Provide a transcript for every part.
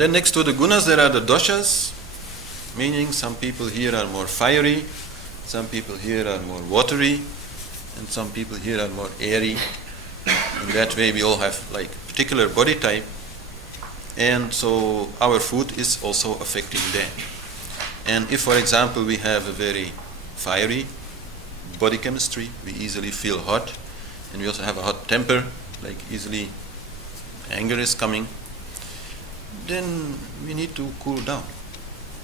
Then next to the gunas there are the doshas, meaning some people here are more fiery, some people here are more watery, and some people here are more airy. In that way we all have like particular body type, and so our food is also affecting that. And if, for example, we have a very fiery body chemistry, we easily feel hot, and we also have a hot temper, like easily anger is coming, then we need to cool down.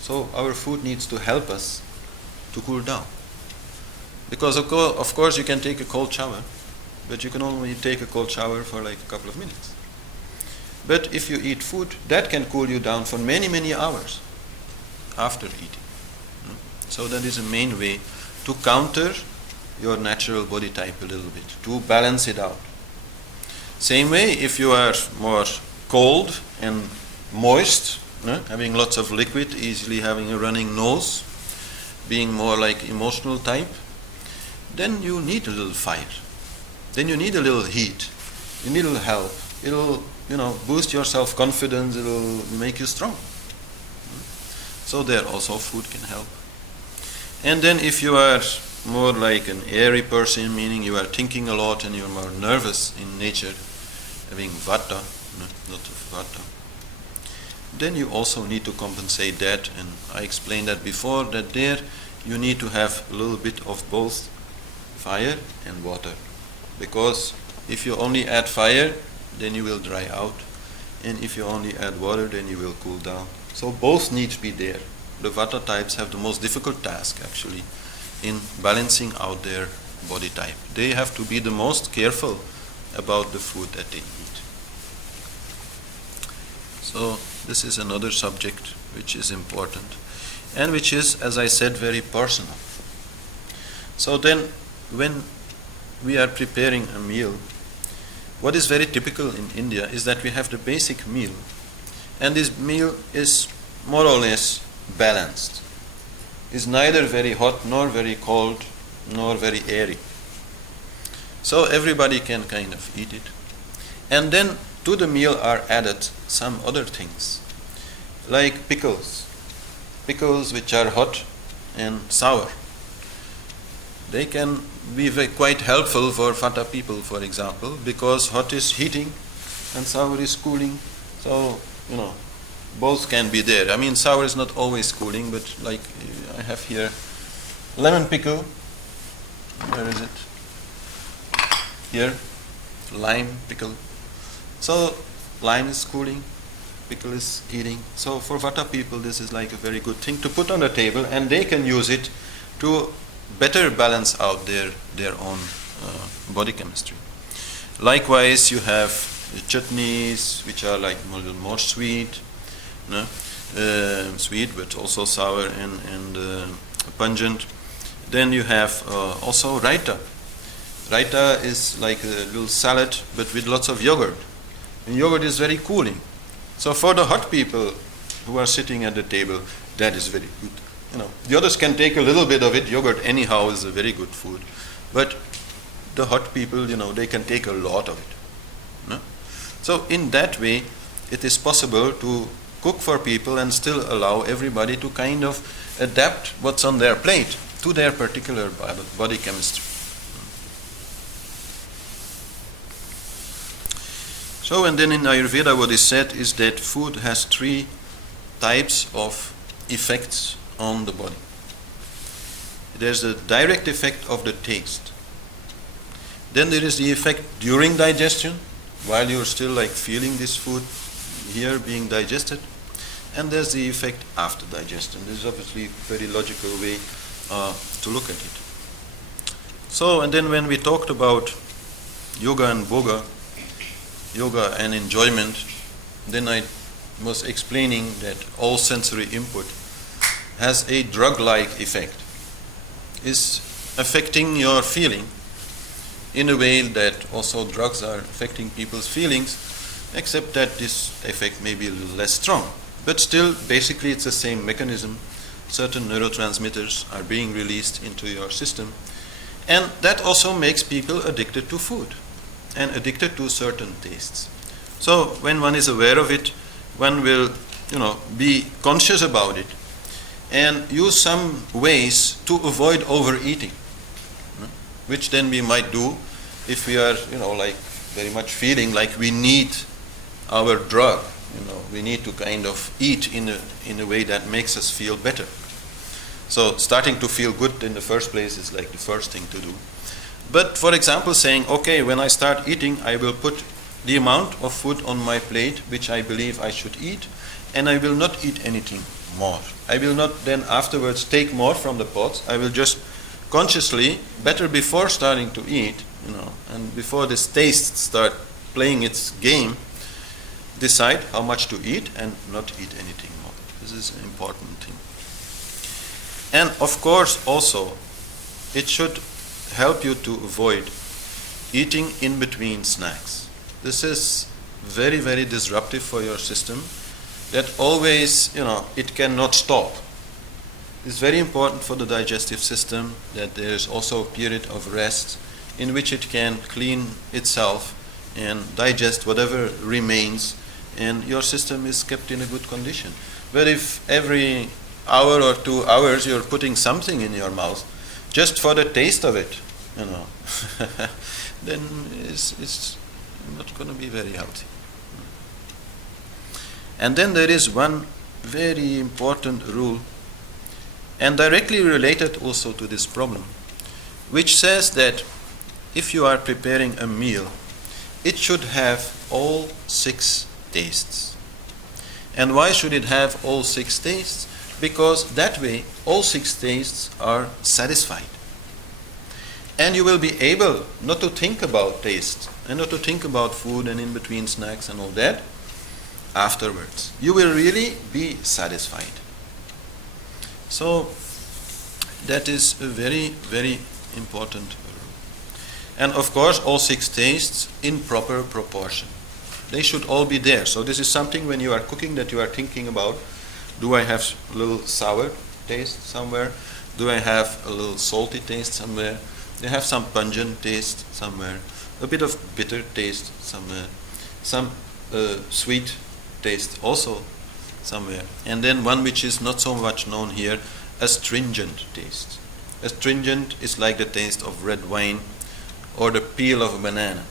So our food needs to help us to cool down. Because of course you can take a cold shower, but you can only take a cold shower for like a couple of minutes. But if you eat food, that can cool you down for many, many hours after eating. So that is a main way to counter your natural body type a little bit, to balance it out. Same way, if you are more cold and moist, having lots of liquid, easily having a running nose, being more like emotional type, then you need a little fire. Then you need a little heat. You need a little help. It'll, boost your self-confidence. It'll make you strong. So there also food can help. And then if you are more like an airy person, meaning you are thinking a lot and you're more nervous in nature, having vata, not vata, then you also need to compensate that. And I explained that before, that there you need to have a little bit of both fire and water. Because if you only add fire, then you will dry out. And if you only add water, then you will cool down. So both need to be there. The vata types have the most difficult task actually in balancing out their body type. They have to be the most careful about the food that they eat. So this is another subject which is important and which is, as I said, very personal. So then when we are preparing a meal, what is very typical in India is that we have the basic meal, and this meal is more or less balanced. Is neither very hot nor very cold nor very airy. So everybody can kind of eat it. And then to the meal are added some other things, like pickles. Pickles which are hot and sour. They can be quite helpful for vata people, for example, because hot is heating and sour is cooling. So, both can be there. I mean, sour is not always cooling, but like I have here lemon pickle. Where is it? Here, lime pickle. So lime is cooling, pickle is heating. So for vata people, this is like a very good thing to put on the table, and they can use it to better balance out their own body chemistry. Likewise, you have chutneys, which are like a little more sweet, sweet but also sour and pungent. Then you have also raita. Raita is like a little salad but with lots of yogurt. And yogurt is very cooling. So for the hot people who are sitting at the table, that is very good. The others can take a little bit of it. Yogurt anyhow is a very good food. But the hot people, they can take a lot of it. So in that way, it is possible to cook for people and still allow everybody to kind of adapt what's on their plate to their particular body chemistry. So, and then in Ayurveda what is said is that food has 3 types of effects on the body. There's the direct effect of the taste. Then there is the effect during digestion, while you're still like feeling this food here being digested. And there's the effect after digestion. This is obviously a very logical way to look at it. So, and then when we talked about yoga and bhoga, yoga and enjoyment, then I was explaining that all sensory input has a drug-like effect, is affecting your feeling in a way that also drugs are affecting people's feelings, except that this effect may be a little less strong. But still, basically it's the same mechanism. Certain neurotransmitters are being released into your system, and that also makes people addicted to food and addicted to certain tastes. So when one is aware of it, one will be conscious about it and use some ways to avoid overeating, which then we might do if we are, like very much feeling like we need our drug. We need to kind of eat in a way that makes us feel better. So starting to feel good in the first place is like the first thing to do. But for example, saying, okay, when I start eating, I will put the amount of food on my plate which I believe I should eat, and I will not eat anything more. I will not then afterwards take more from the pots. I will just consciously, better before starting to eat, and before this taste start playing its game, decide how much to eat and not eat anything more. This is an important thing. And of course also, it should help you to avoid eating in between snacks. This is very, very disruptive for your system, that always, it cannot stop. It's very important for the digestive system that there is also a period of rest in which it can clean itself and digest whatever remains, and your system is kept in a good condition. But if every hour or 2 hours you're putting something in your mouth just for the taste of it, then it's not going to be very healthy. And then there is one very important rule, and directly related also to this problem, which says that if you are preparing a meal, it should have all 6 tastes. And why should it have all 6 tastes? Because that way all 6 tastes are satisfied. And you will be able not to think about taste and not to think about food and in between snacks and all that afterwards. You will really be satisfied. So that is a very, very important rule. And of course all 6 tastes in proper proportion. They should all be there. So this is something when you are cooking that you are thinking about. Do I have a little sour taste somewhere? Do I have a little salty taste somewhere? Do I have some pungent taste somewhere? A bit of bitter taste somewhere? Some sweet taste also somewhere? And then one which is not so much known here, astringent taste. Astringent is like the taste of red wine or the peel of a banana.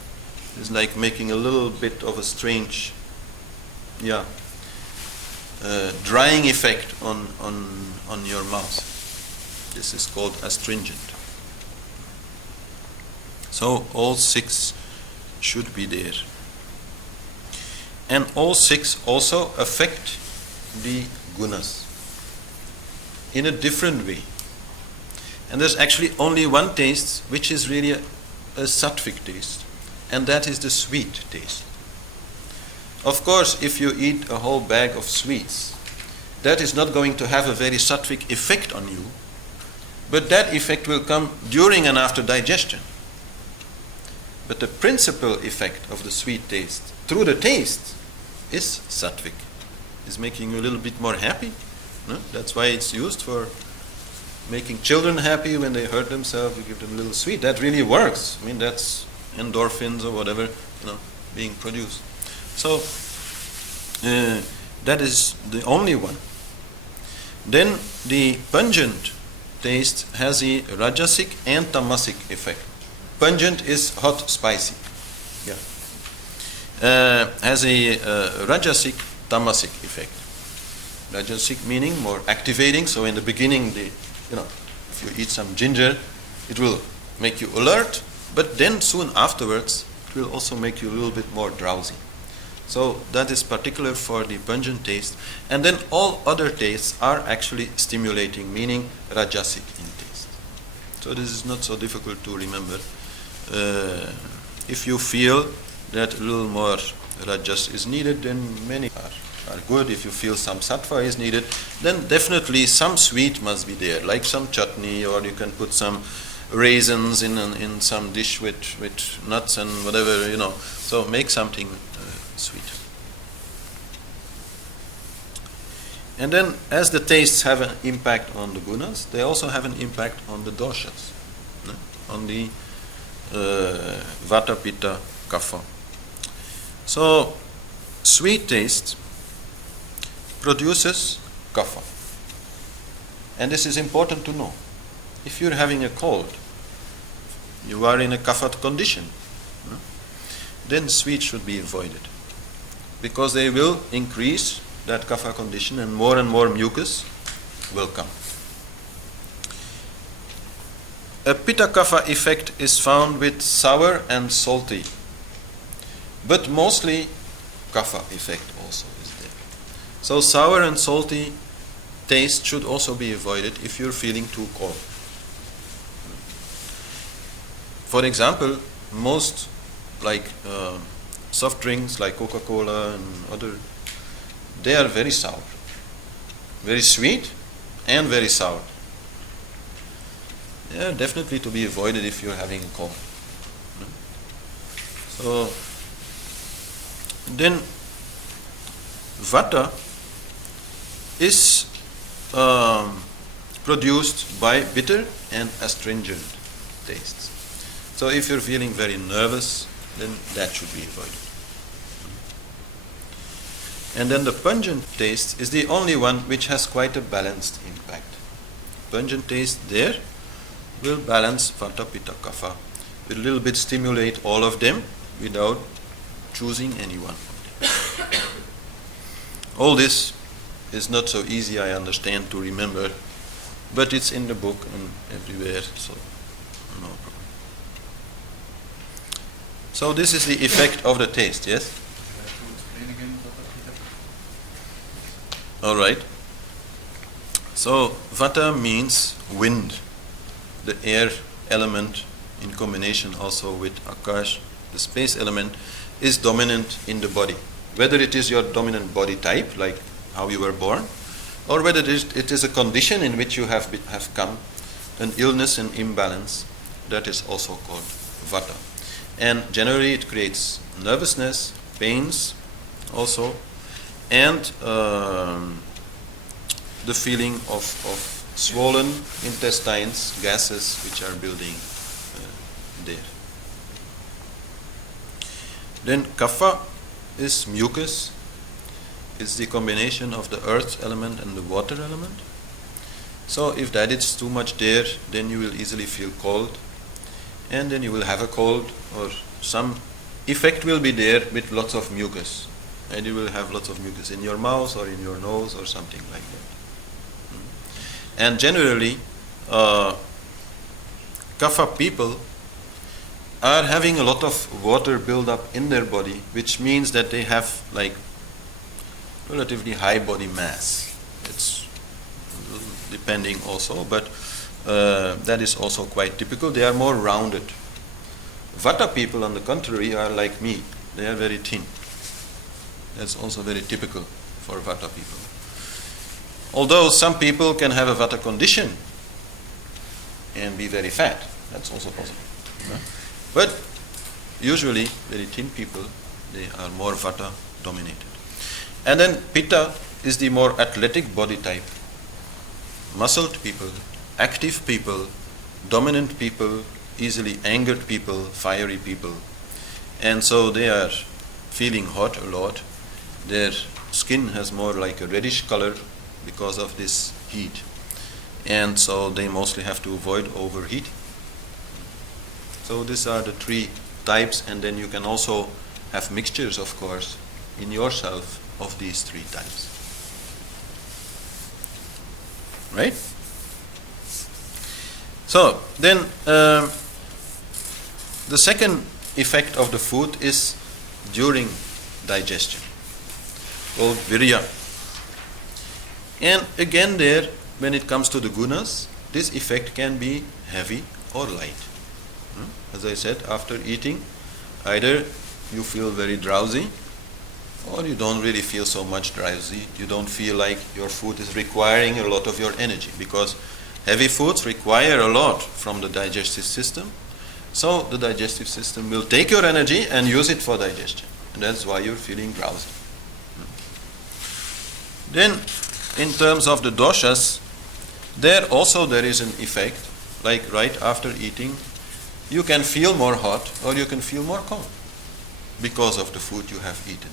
It's like making a little bit of a strange, drying effect on your mouth. This is called astringent. So all 6 should be there. And all 6 also affect the gunas in a different way. And there's actually only one taste which is really a sattvic taste, and that is the sweet taste. Of course, if you eat a whole bag of sweets, that is not going to have a very sattvic effect on you, but that effect will come during and after digestion. But the principal effect of the sweet taste, through the taste, is sattvic. Is making you a little bit more happy. No? That's why it's used for making children happy when they hurt themselves. You give them a little sweet. That really works. I mean, that's endorphins or whatever, being produced. So that is the only one. Then the pungent taste has a rajasic and tamasic effect. Pungent is hot, spicy. Has a rajasic, tamasic effect. Rajasic meaning more activating. So in the beginning, if you eat some ginger, it will make you alert. But then soon afterwards, it will also make you a little bit more drowsy. So that is particular for the pungent taste. And then all other tastes are actually stimulating, meaning rajasic in taste. So this is not so difficult to remember. If you feel that a little more rajas is needed, then many are good. If you feel some sattva is needed, then definitely some sweet must be there, like some chutney, or you can put some raisins in some dish with nuts and whatever, So make something sweet. And then as the tastes have an impact on the gunas, they also have an impact on the doshas, on the vata, pitta, kapha. So sweet taste produces kapha. And this is important to know. If you're having a cold, you are in a kapha condition, then sweets should be avoided, because they will increase that kapha condition and more mucus will come. A pitta kapha effect is found with sour and salty, but mostly kapha effect also is there. So sour and salty taste should also be avoided if you're feeling too cold. For example, most soft drinks like Coca-Cola and other, they are very sour, very sweet and very sour. They are definitely to be avoided if you're having a cold. So then vata is produced by bitter and astringent tastes. So if you're feeling very nervous, then that should be avoided. And then the pungent taste is the only one which has quite a balanced impact. Pungent taste there will balance vata, pitta, kapha. Will a little bit stimulate all of them without choosing any one of them. All this is not so easy, I understand, to remember, but it's in the book and everywhere, so no problem. So this is the effect of the taste, yes? All right. So vata means wind, the air element in combination also with akash, the space element, is dominant in the body. Whether it is your dominant body type, like how you were born, or whether it is a condition in which you have come, an illness and imbalance, that is also called vata. And generally it creates nervousness, pains also, and the feeling of swollen intestines, gases which are building there. Then kapha is mucus. It's the combination of the earth element and the water element. So if that is too much there, then you will easily feel cold, and then you will have a cold, or some effect will be there with lots of mucus, and you will have lots of mucus in your mouth or in your nose or something like that. And generally kapha people are having a lot of water build up in their body, which means that they have relatively high body mass. It's depending also, but that is also quite typical. They are more rounded. Vata people, on the contrary, are like me. They are very thin. That's also very typical for vata people. Although some people can have a vata condition and be very fat. That's also possible. But usually very thin people, they are more vata dominated. And then pitta is the more athletic body type. Muscled people, active people, dominant people, easily angered people, fiery people. And so they are feeling hot a lot. Their skin has more like a reddish color because of this heat. And so they mostly have to avoid overheating. So these are the three types, and then you can also have mixtures, of course, in yourself of these three types. Right? So then the second effect of the food is during digestion, called Virya. And again there, when it comes to the gunas, this effect can be heavy or light. As I said, after eating, either you feel very drowsy, or you don't really feel so much drowsy. You don't feel like your food is requiring a lot of your energy, because heavy foods require a lot from the digestive system. So the digestive system will take your energy and use it for digestion. And that's why you're feeling drowsy. Then, in terms of the doshas, there is an effect, like right after eating, you can feel more hot or you can feel more cold because of the food you have eaten.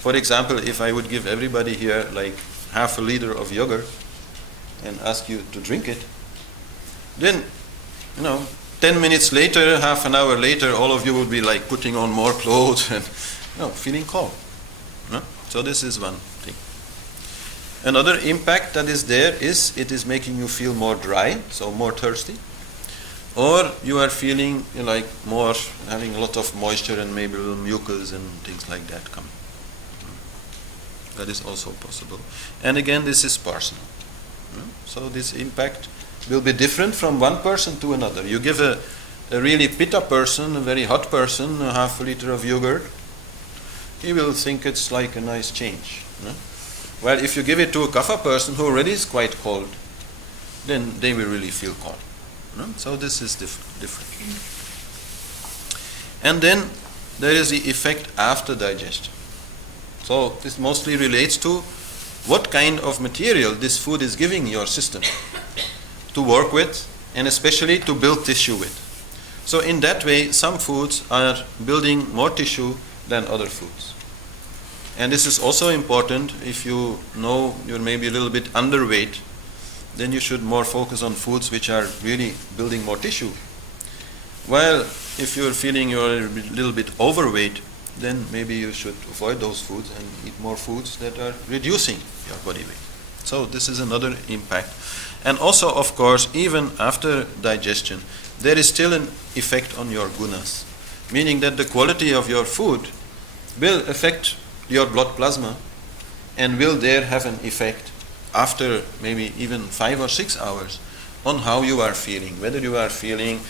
For example, if I would give everybody here like half a liter of yogurt and ask you to drink it, then, 10 minutes later, half an hour later, all of you will be like putting on more clothes and feeling cold. No? So this is one thing. Another impact that is there is it is making you feel more dry, so more thirsty. Or you are feeling like more, having a lot of moisture and maybe a little mucus and things like that coming. That is also possible. And again, this is personal. So this impact will be different from one person to another. You give a really pitta person, a very hot person, a half a liter of yogurt, he will think it's like a nice change. Well, if you give it to a kapha person who already is quite cold, then they will really feel cold. So this is different. And then there is the effect after digestion. So this mostly relates to what kind of material this food is giving your system to work with, and especially to build tissue with. So in that way, some foods are building more tissue than other foods. And this is also important. If you know you're maybe a little bit underweight, then you should more focus on foods which are really building more tissue. While if you're feeling you're a little bit overweight, then maybe you should avoid those foods and eat more foods that are reducing your body weight. So this is another impact. And also, of course, even after digestion, there is still an effect on your gunas, meaning that the quality of your food will affect your blood plasma and will there have an effect after maybe even 5 or 6 hours on how you are feeling, whether you are feeling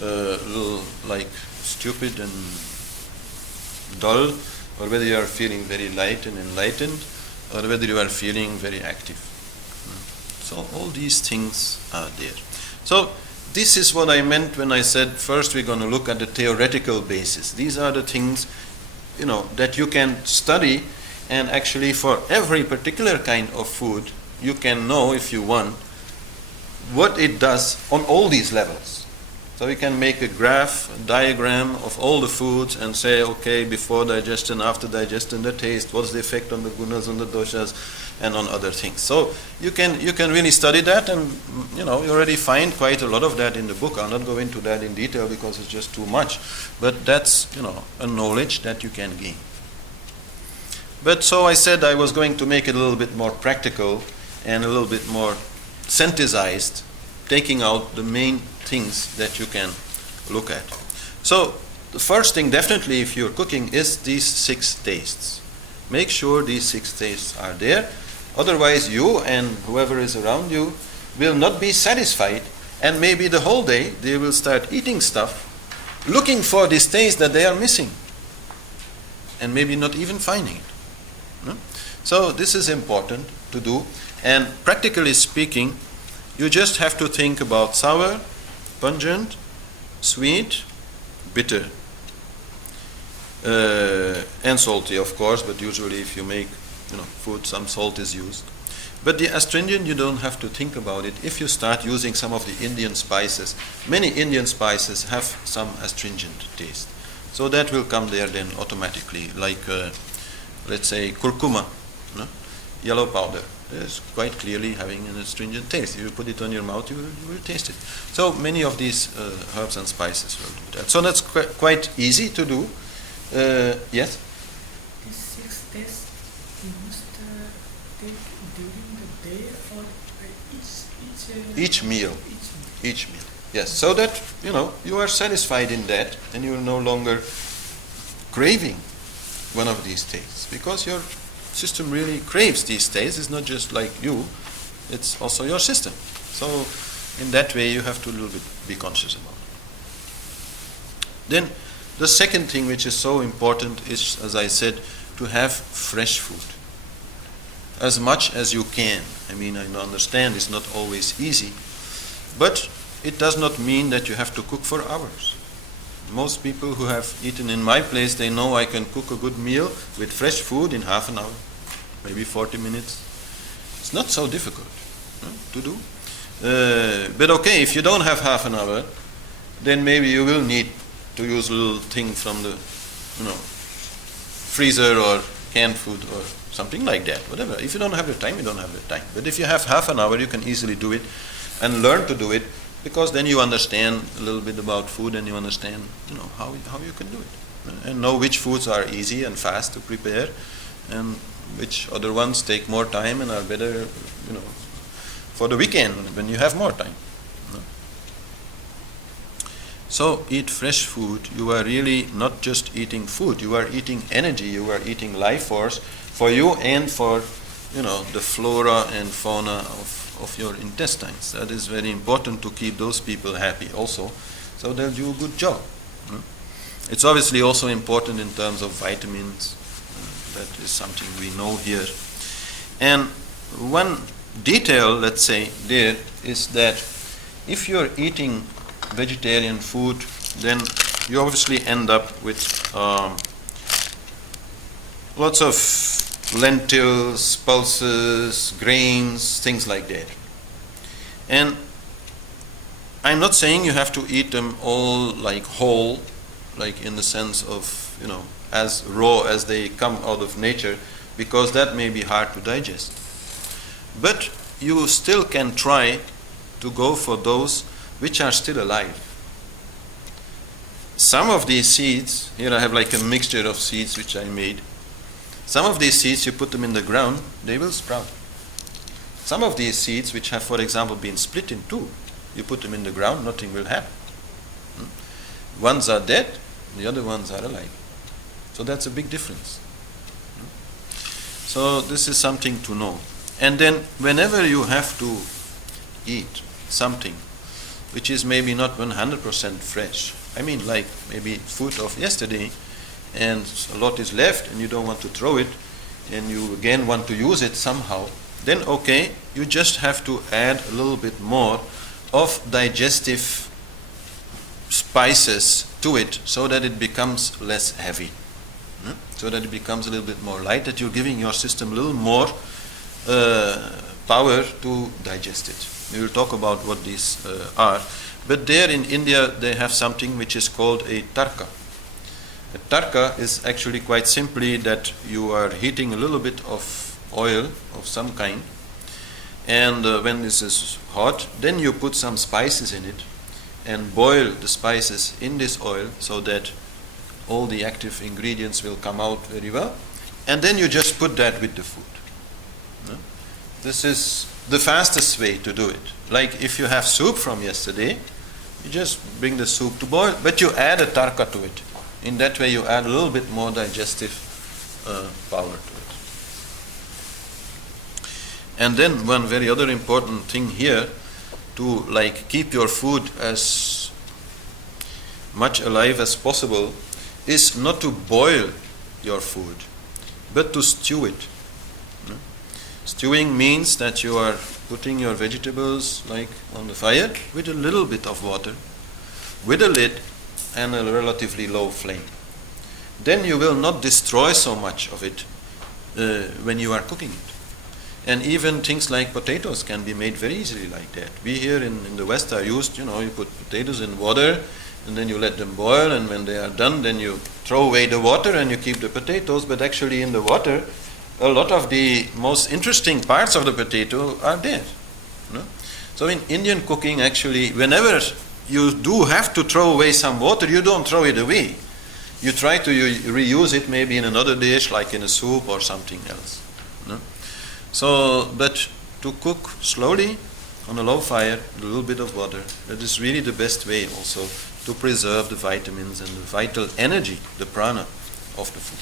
a little like stupid and dull, or whether you are feeling very light and enlightened, or whether you are feeling very active. So all these things are there. So this is what I meant when I said first we're going to look at the theoretical basis. These are the things that you can study, and actually for every particular kind of food you can know, if you want, what it does on all these levels. So you can make a graph, a diagram of all the foods and say, okay, before digestion, after digestion, the taste, what's the effect on the gunas, on the doshas, and on other things. So you can really study that, and you already find quite a lot of that in the book. I'll not go into that in detail because it's just too much. But that's a knowledge that you can gain. But so I said I was going to make it a little bit more practical and a little bit more synthesized, taking out the main things that you can look at. So the first thing, definitely, if you're cooking, is these 6 tastes. Make sure these 6 tastes are there. Otherwise, you and whoever is around you will not be satisfied, and maybe the whole day they will start eating stuff, looking for this taste that they are missing, and maybe not even finding it. No? So this is important to do, and practically speaking, you just have to think about sour, pungent, sweet, bitter, and salty, of course, but usually if you make food, some salt is used. But the astringent, you don't have to think about it. If you start using some of the Indian spices, many Indian spices have some astringent taste. So that will come there then automatically, like let's say curcuma, yellow powder. Is quite clearly having an astringent taste. If you put it on your mouth, you will taste it. So many of these herbs and spices will do that. So that's quite easy to do. Yes? These 6 tests you must take during the day or each meal. Each meal. Yes. So that you are satisfied in that, and you are no longer craving one of these tastes, because your system really craves these tastes. It's not just like you, it's also your system. So in that way you have to a little bit be conscious about it. Then the second thing which is so important is, as I said, to have fresh food as much as you can. I mean, I understand it's not always easy, but it does not mean that you have to cook for hours. Most people who have eaten in my place, they know I can cook a good meal with fresh food in half an hour, maybe 40 minutes. It's not so difficult to do. But okay, if you don't have half an hour, then maybe you will need to use a little thing from the freezer or canned food or something like that, whatever. If you don't have the time, you don't have the time. But if you have half an hour, you can easily do it and learn to do it, because then you understand a little bit about food and you understand, how you can do it. And know which foods are easy and fast to prepare and which other ones take more time and are better, for the weekend when you have more time. So eat fresh food. You are really not just eating food, you are eating energy, you are eating life force for you and for the flora and fauna of your intestines. That is very important to keep those people happy also, so they'll do a good job. It's obviously also important in terms of vitamins. That is something we know here. And one detail, let's say, there is that if you're eating vegetarian food, then you obviously end up with lots of lentils, pulses, grains, things like that. And I'm not saying you have to eat them all like whole, like in the sense of, as raw as they come out of nature, because that may be hard to digest. But you still can try to go for those which are still alive. Some of these seeds, here I have like a mixture of seeds which I made. Some of these seeds, you put them in the ground, they will sprout. Some of these seeds, which have, for example, been split in two, you put them in the ground, nothing will happen. Ones are dead, the other ones are alive. So that's a big difference. So this is something to know. And then whenever you have to eat something which is maybe not 100% fresh, I mean like maybe food of yesterday, and a lot is left and you don't want to throw it, and you again want to use it somehow, then okay, you just have to add a little bit more of digestive spices to it so that it becomes less heavy, so that it becomes a little bit more light, that you're giving your system a little more power to digest it. We will talk about what these are. But there in India they have something which is called a tarka. A tarka is actually quite simply that you are heating a little bit of oil of some kind, and when this is hot, then you put some spices in it and boil the spices in this oil so that all the active ingredients will come out very well, and then you just put that with the food. This is the fastest way to do it. Like if you have soup from yesterday, you just bring the soup to boil, but you add a tarka to it. In that way you add a little bit more digestive power to it. And then one very other important thing here, to keep your food as much alive as possible, is not to boil your food, but to stew it. Stewing means that you are putting your vegetables on the fire with a little bit of water, with a lid and a relatively low flame. Then you will not destroy so much of it when you are cooking it. And even things like potatoes can be made very easily like that. We here in the West are used, you put potatoes in water and then you let them boil, and when they are done, then you throw away the water and you keep the potatoes, but actually in the water, a lot of the most interesting parts of the potato are there. So in Indian cooking, actually, whenever you do have to throw away some water, you don't throw it away. You try to reuse it maybe in another dish, like in a soup or something else. So, but to cook slowly on a low fire, a little bit of water, that is really the best way also to preserve the vitamins and the vital energy, the prana of the food.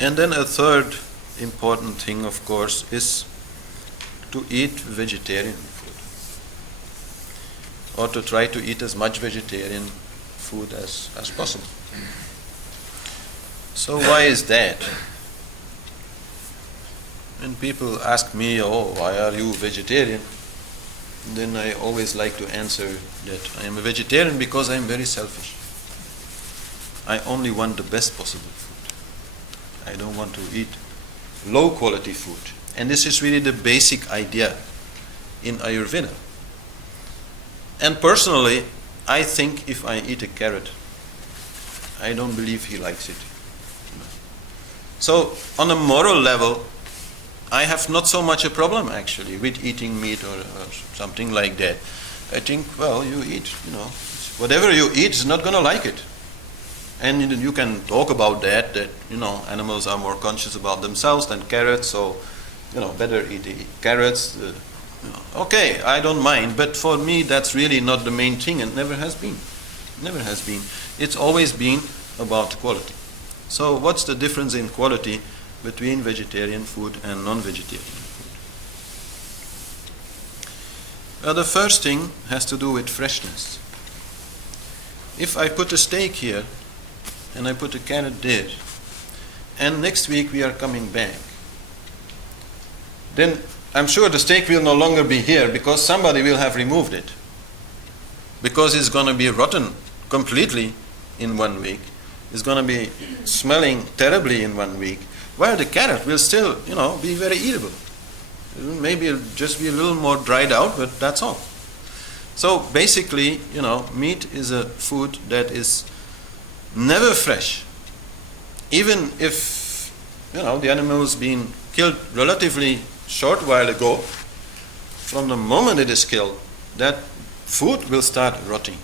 And then a third important thing, of course, is to eat vegetarian food, or to try to eat as much vegetarian food as possible. So why is that? When people ask me, why are you vegetarian? Then I always like to answer that I am a vegetarian because I am very selfish. I only want the best possible food. I don't want to eat low quality food. And this is really the basic idea in Ayurveda. And personally, I think if I eat a carrot, I don't believe he likes it. So on a moral level, I have not so much a problem actually with eating meat or something like that. I think, well, you eat, whatever you eat is not going to like it. And you can talk about that, animals are more conscious about themselves than carrots, so, better eat carrots. Okay, I don't mind, but for me that's really not the main thing and never has been. Never has been. It's always been about quality. So what's the difference in quality between vegetarian food and non-vegetarian food? Well, the first thing has to do with freshness. If I put a steak here and I put a carrot there, and next week we are coming back, then I'm sure the steak will no longer be here because somebody will have removed it. Because it's going to be rotten completely in 1 week. It's going to be smelling terribly in 1 week. While the carrot will still, be very eatable. Maybe it'll just be a little more dried out, but that's all. So basically, meat is a food that is never fresh. Even if, the animal has been killed relatively short while ago, from the moment it is killed, that food will start rotting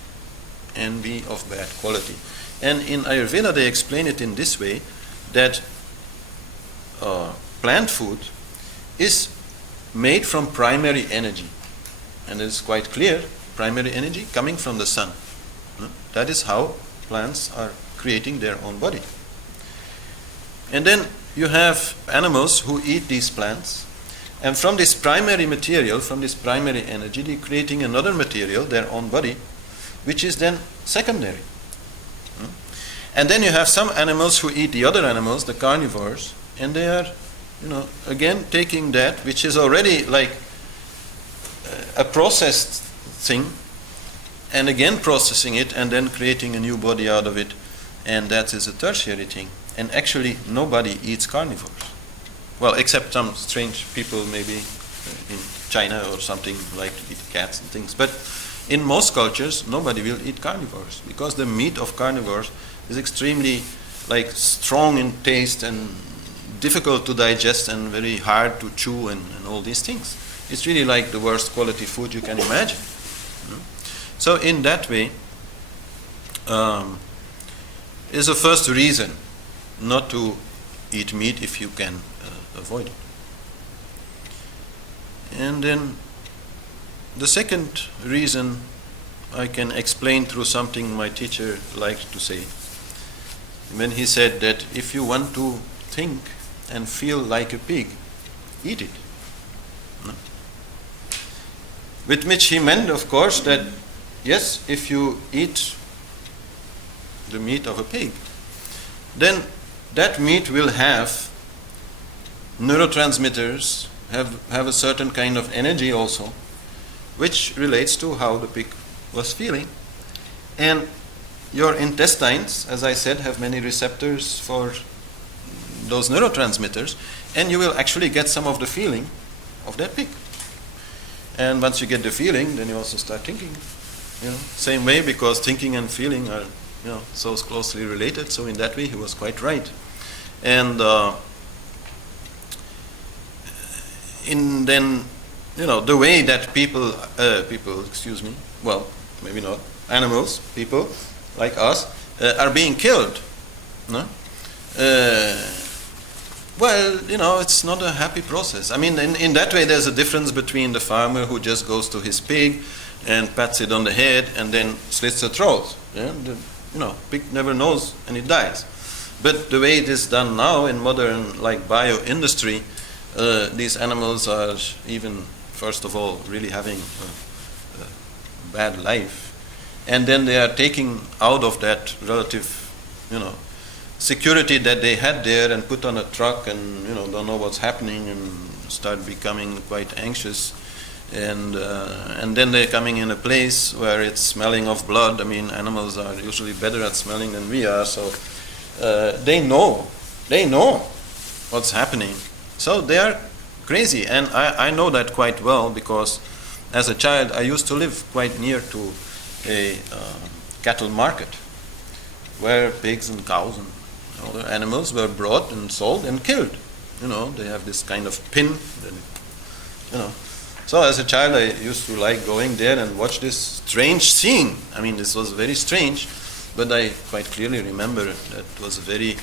and be of bad quality. And in Ayurveda they explain it in this way, that plant food is made from primary energy. And it is quite clear, primary energy coming from the sun. That is how plants are creating their own body. And then you have animals who eat these plants, and from this primary material, from this primary energy, they're creating another material, their own body, which is then secondary. And then you have some animals who eat the other animals, the carnivores, and they are, again taking that, which is already like a processed thing, and again processing it, and then creating a new body out of it, and that is a tertiary thing. And actually nobody eats carnivores. Well, except some strange people maybe in China or something like to eat cats and things. But in most cultures, nobody will eat carnivores because the meat of carnivores is extremely strong in taste and difficult to digest and very hard to chew and all these things. It's really like the worst quality food you can imagine. So in that way, is the first reason not to eat meat if you can avoid it. And then the second reason I can explain through something my teacher liked to say, when he said that if you want to think and feel like a pig, eat it. With which he meant, of course, that yes, if you eat the meat of a pig, then that meat will have neurotransmitters, have a certain kind of energy also, which relates to how the pig was feeling. And your intestines, as I said, have many receptors for those neurotransmitters, and you will actually get some of the feeling of that pig. And once you get the feeling, then you also start thinking. Same way, because thinking and feeling are so closely related. So in that way, he was quite right. And the way that people, well, maybe not animals, people like us are being killed. No? Well, it's not a happy process. I mean, in that way, there's a difference between the farmer who just goes to his pig and pats it on the head and then slits the throat. Yeah? Pig never knows and it dies. But the way it is done now in modern, bio-industry, these animals are even, first of all, really having a bad life. And then they are taking out of that relative, security that they had there and put on a truck and, don't know what's happening and start becoming quite anxious. And then they're coming in a place where it's smelling of blood. I mean, animals are usually better at smelling than we are, so they know what's happening. So they are crazy, and I know that quite well because as a child I used to live quite near to a cattle market where pigs and cows and All the animals were brought and sold and killed. They have this kind of pin. So as a child, I used to like going there and watch this strange scene. I mean, this was very strange, but I quite clearly remember that it was a very,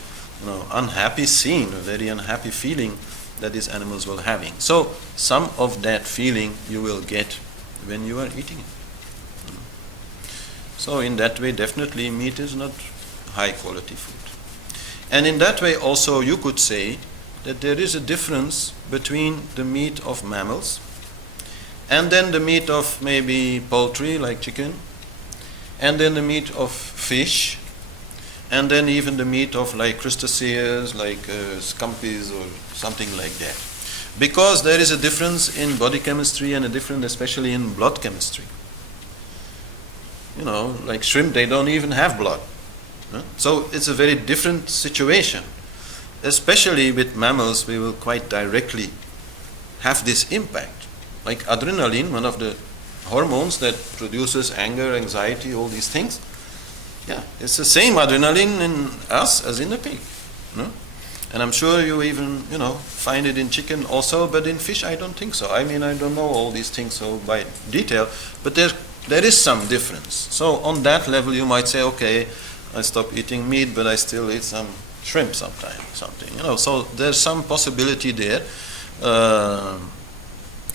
unhappy scene, a very unhappy feeling that these animals were having. So some of that feeling you will get when you are eating it. So in that way, definitely meat is not high quality food. And in that way also you could say that there is a difference between the meat of mammals and then the meat of maybe poultry like chicken, and then the meat of fish, and then even the meat of like crustaceans like scampies or something like that. Because there is a difference in body chemistry and a difference especially in blood chemistry. Like shrimp, they don't even have blood. So it's a very different situation. Especially with mammals, we will quite directly have this impact. Like adrenaline, one of the hormones that produces anger, anxiety, all these things. Yeah, it's the same adrenaline in us as in the pig. And I'm sure you even, find it in chicken also, but in fish I don't think so. I mean, I don't know all these things so by detail, but there is some difference. So on that level you might say, okay, I stop eating meat, but I still eat some shrimp sometimes, something. So there's some possibility there,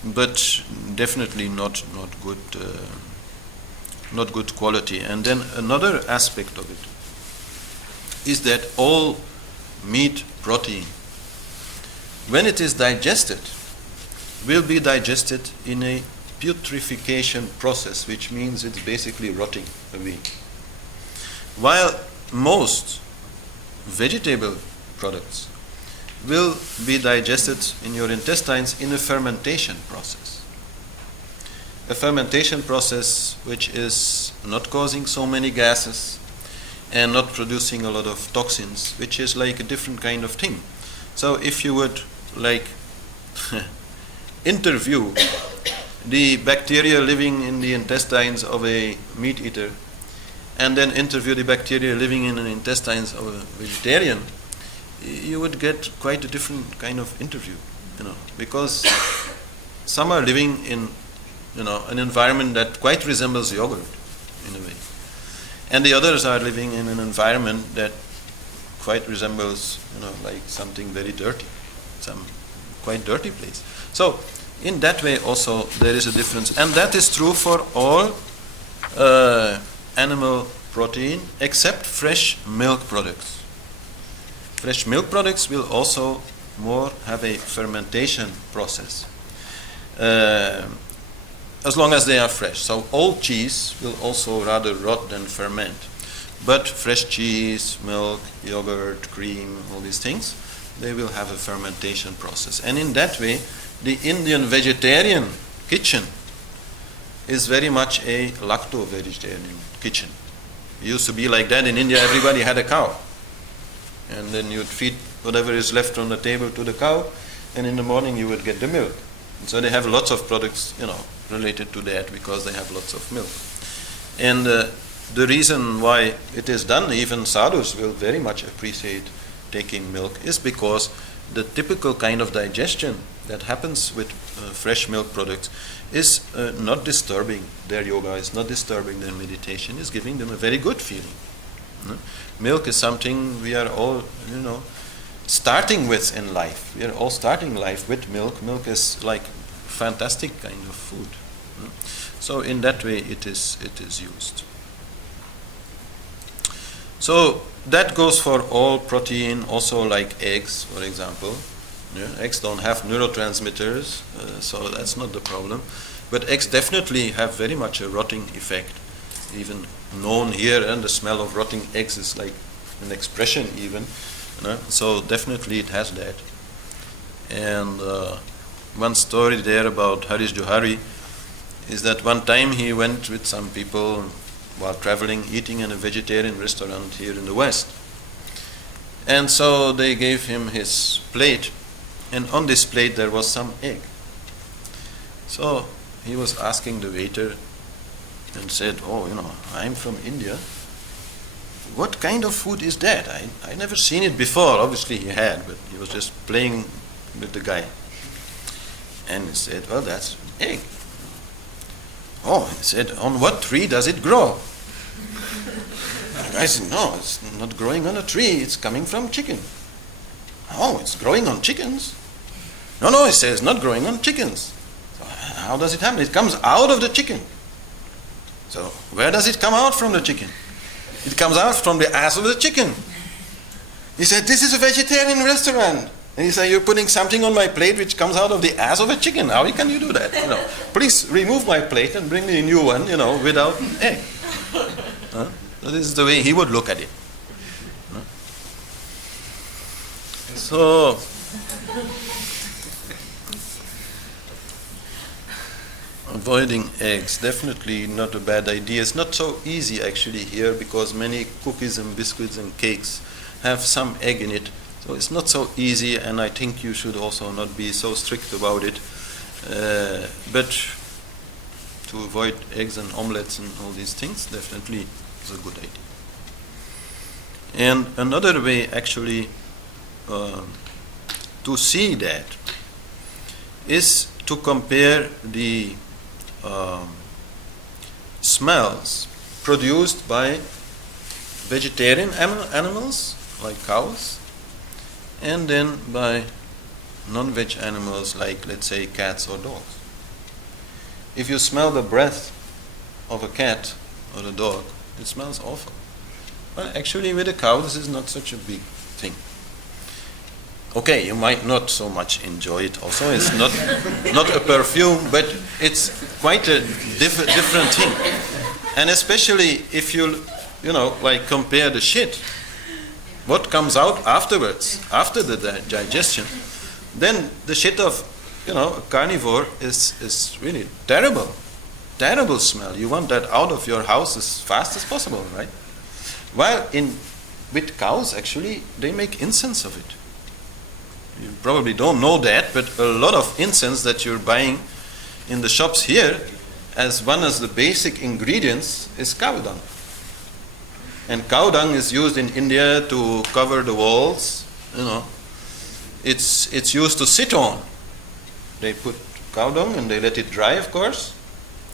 but definitely not good, not good quality. And then another aspect of it is that all meat protein, when it is digested, will be digested in a putrefaction process, which means it's basically rotting away. While most vegetable products will be digested in your intestines in a fermentation process. A fermentation process which is not causing so many gases and not producing a lot of toxins, which is like a different kind of thing. So if you would like interview the bacteria living in the intestines of a meat eater and then interview the bacteria living in the intestines of a vegetarian, you would get quite a different kind of interview, because some are living in, an environment that quite resembles yogurt in a way, and the others are living in an environment that quite resembles, like something very dirty, some quite dirty place. So in that way also there is a difference, and that is true for all animal protein except fresh milk products. Fresh milk products will also more have a fermentation process, as long as they are fresh. So old cheese will also rather rot than ferment. But fresh cheese, milk, yogurt, cream, all these things, they will have a fermentation process. And in that way, the Indian vegetarian kitchen is very much a lacto-vegetarian kitchen. It used to be like that in India. Everybody had a cow, and then you'd feed whatever is left on the table to the cow, and in the morning you would get the milk. And so they have lots of products, related to that, because they have lots of milk. And the reason why it is done, even sadhus will very much appreciate taking milk, is because the typical kind of digestion that happens with fresh milk products is not disturbing their yoga, is not disturbing their meditation, is giving them a very good feeling. Milk is something we are all, starting with in life. We are all starting life with milk. Milk is like fantastic kind of food. So in that way it is used. So that goes for all protein, also like eggs, for example. Eggs don't have neurotransmitters, so that's not the problem. But eggs definitely have very much a rotting effect, even known here, and the smell of rotting eggs is like an expression even. So definitely it has that. And one story there about Harish Johari is that one time he went with some people while traveling, eating in a vegetarian restaurant here in the West. And so they gave him his plate, and on this plate there was some egg. So he was asking the waiter and said, I'm from India, what kind of food is that? I never seen it before. Obviously he had, but he was just playing with the guy. And he said, well, that's an egg. Oh, he said, on what tree does it grow? The guy said, no, it's not growing on a tree, it's coming from chicken. Oh, it's growing on chickens? No, he says, not growing on chickens. So how does it happen? It comes out of the chicken. So where does it come out from the chicken? It comes out from the ass of the chicken. He said, this is a vegetarian restaurant. And he said, you're putting something on my plate which comes out of the ass of a chicken. How can you do that? Please remove my plate and bring me a new one, without egg. So this is the way he would look at it. So, avoiding eggs, definitely not a bad idea. It's not so easy actually here because many cookies and biscuits and cakes have some egg in it. So it's not so easy, and I think you should also not be so strict about it. But to avoid eggs and omelets and all these things, definitely is a good idea. And another way actually to see that is to compare the smells produced by vegetarian animals like cows and then by non-veg animals like, let's say, cats or dogs. If you smell the breath of a cat or a dog, it smells awful. Well, actually with a cow this is not such a big thing. Okay, you might not so much enjoy it also. It's not a perfume, but it's quite a different thing. And especially if you compare the shit, what comes out afterwards, after the digestion, then the shit of, a carnivore is really terrible. Terrible smell. You want that out of your house as fast as possible, right? While with cows, actually, they make incense of it. You probably don't know that, but a lot of incense that you're buying in the shops here, as one of the basic ingredients, is cow dung. And cow dung is used in India to cover the walls. It's used to sit on. They put cow dung and they let it dry, of course,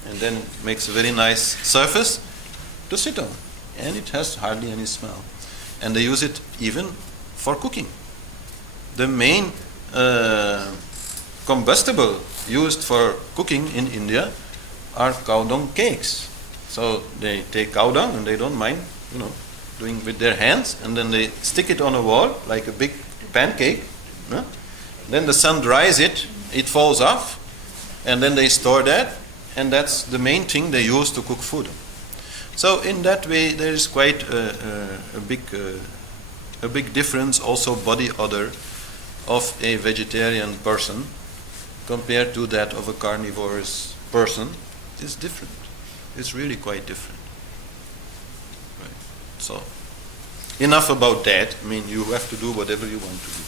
and then it makes a very nice surface to sit on. And it has hardly any smell. And they use it even for cooking. The main combustible used for cooking in India are cow dung cakes. So they take cow dung and they don't mind, doing with their hands, and then they stick it on a wall like a big pancake. Then the sun dries it, it falls off, and then they store that, and that's the main thing they use to cook food. So in that way there is quite a big difference, also body odor, of a vegetarian person compared to that of a carnivorous person. It's different. It's really quite different. Right. So enough about that. You have to do whatever you want to do.